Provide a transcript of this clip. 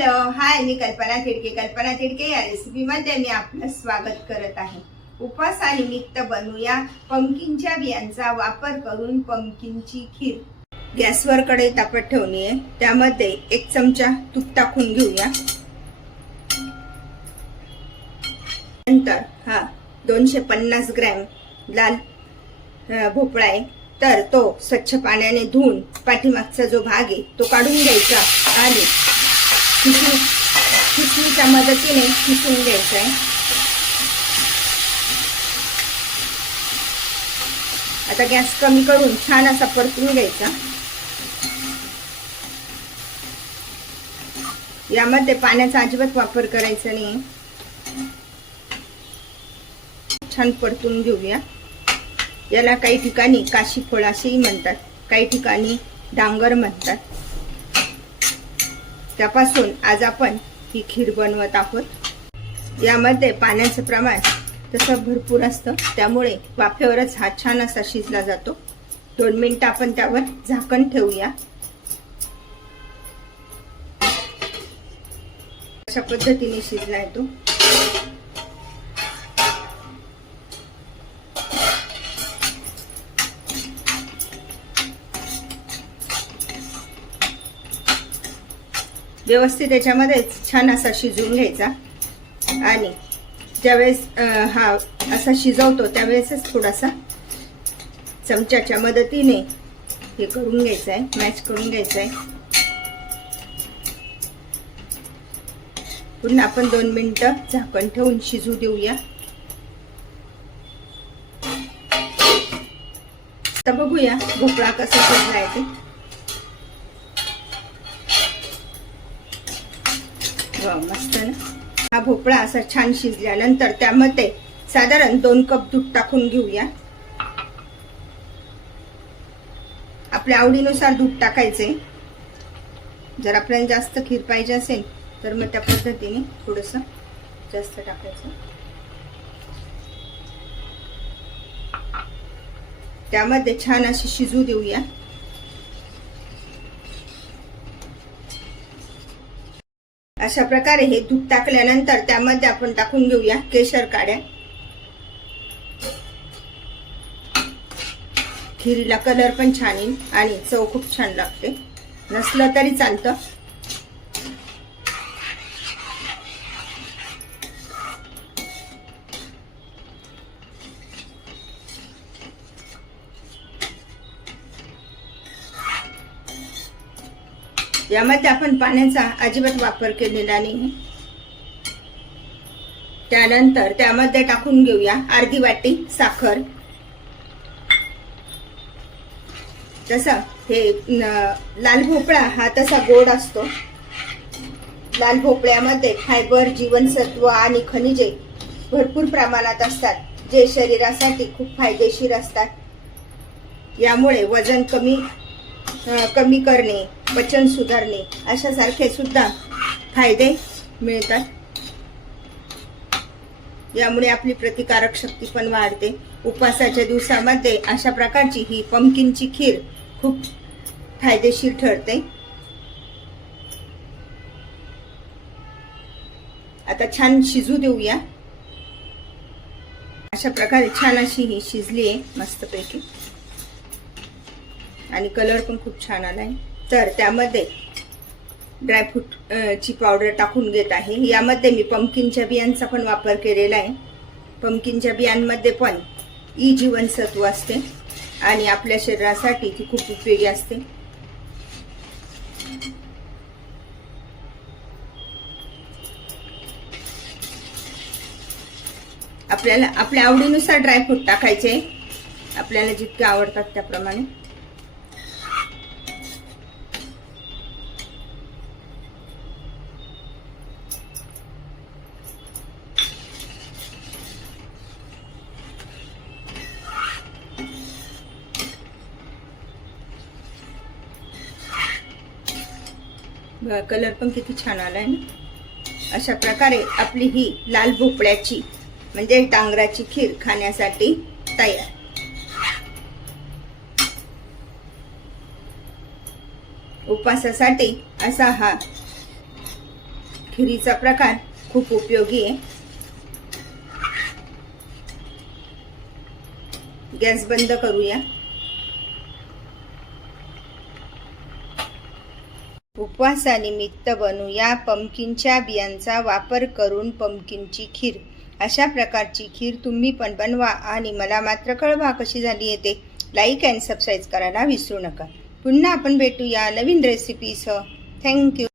Hello hi मी कल्पना तिडके कल्पना तिडके या रेसिपीमध्ये मी आपलं स्वागत करत आहे. उपवासानिमित्त बनवूया. पंकिनच्या बियांचा वापर करून पंकिनची खीर. गॅसवर कडे तापत ठेवली आहे त्यामध्ये एक चमचा तूप टाकून घेऊया. नंतर हा दोनशे पन्नास ग्रॅम लाल भोपळा आहे. तर तो स्वच्छ पाण्याने धुवून पाठीमागचा जो भाग आहे तो काढून घ्यायचा आणि खिसणी खिसणीच्या मदतीने खिसून घ्यायचं आहे आता गॅस कमी करून छान असा परतून घ्यायचा. यामध्ये पाण्याचा अजिबात वापर करायचा नाही छान परतून घेऊया. याला काही ठिकाणी काशी फळ असेही म्हणतात. काही ठिकाणी डांगर म्हणतात. त्यापासून आज आपण ही खीर बनवत आहोत. यामध्ये पाण्याचं प्रमाण तसं भरपूर असतं. त्यामुळे वाफेवरच हा छान असा शिजला जातो. दोन मिनिटं आपण त्यावर झाकण ठेवूया. अशा पद्धतीने शिजला येतो. व्यवस्थित त्याच्यामध्येच छान असा शिजवून घ्यायचा. आणि ज्यावेळेस हा असा शिजवतो त्यावेळेसच थोडासा चमच्याच्या मदतीने हे करून घ्यायचं आहे मॅच करून घ्यायचं आहे पुन्हा आपण दोन मिनिटं झाकण ठेवून शिजू देऊया. आता बघूया भोपळा कसा शिजला आहे ते. वा मस्त ना. हा भोपळा असा छान शिजल्यानंतर त्यामध्ये साधारण दोन कप दूध टाकून घेऊया. आपल्या आवडीनुसार दूध टाकायचे. जर आपल्याला जास्त खीर पाहिजे असेल तर मग त्या पद्धतीने थोडस जास्त टाकायचं. त्यामध्ये छान अशी शिजू देऊया. अशा प्रकारे हे दूध टाकल्यानंतर त्यामध्ये आपण टाकून घेऊया केशर काड्या. खिरीला कलर पण छान येईल आणि चव खूप छान लागते. नसलं तरी चालतं. यामध्ये आपण पाण्याचा अजिबात वापर केलेला नाही. त्यानंतर त्यामध्ये टाकून घेऊया अर्धी वाटी साखर. तसा हे लाल भोपळा हा तसा गोड असतो. लाल भोपळ्यामध्ये फायबर जीवनसत्व आणि खनिजे भरपूर प्रमाणात असतात जे शरीरासाठी खूप फायदेशीर असतात. यामुळे वजन कमी कमी करणे पचन सुधारणे अशासारखे सुद्धा फायदे मिळतात. यामुळे आपली प्रतिकारक शक्ती पण वाढते. उपवासाच्या दिवसामध्ये अशा प्रकारची ही पंकिनची खीर खूप फायदेशीर ठरते. आता छान शिजू देऊया. अशा प्रकारे छान अशी ही शिजली आहे मस्तपैकी. आणि कलर पण खूप छान आला आहे तर त्यामध्ये ड्रायफ्रूट ची पावडर टाकून घेत आहे. यामध्ये मी पंकिनच्या बियांचा पण वापर केलेला आहे. पंकिनच्या बियांमध्ये पण ई जीवनसत्व असते आणि आपल्या शरीरासाठी ती खूप उपयोगी असते. आपल्याला आपल्या आवडीनुसार ड्रायफ्रूट टाकायचे. आपल्याला जितके आवडतात त्याप्रमाणे. कलर पण किती छान आलाय ना. अशा प्रकारे आपली ही लाल भोपळ्याची म्हणजे डांगराची खीर खाण्यासाठी तयार. उपवासासाठी असा हा खिरीचा प्रकार खूप उपयोगी आहे. गॅस बंद करूया. उपवासानिमित्त बनू या पंपकिनच्या बियांचा वापर करून पंपकिनची खीर. अशा प्रकारची खीर तुम्ही पण बनवा आणि मला मात्र कळवा कशी झाली येते लाईक अँड सबस्क्राईब करायला विसरू नका. पुन्हा आपण भेटूया नवीन रेसिपीसह थँक्यू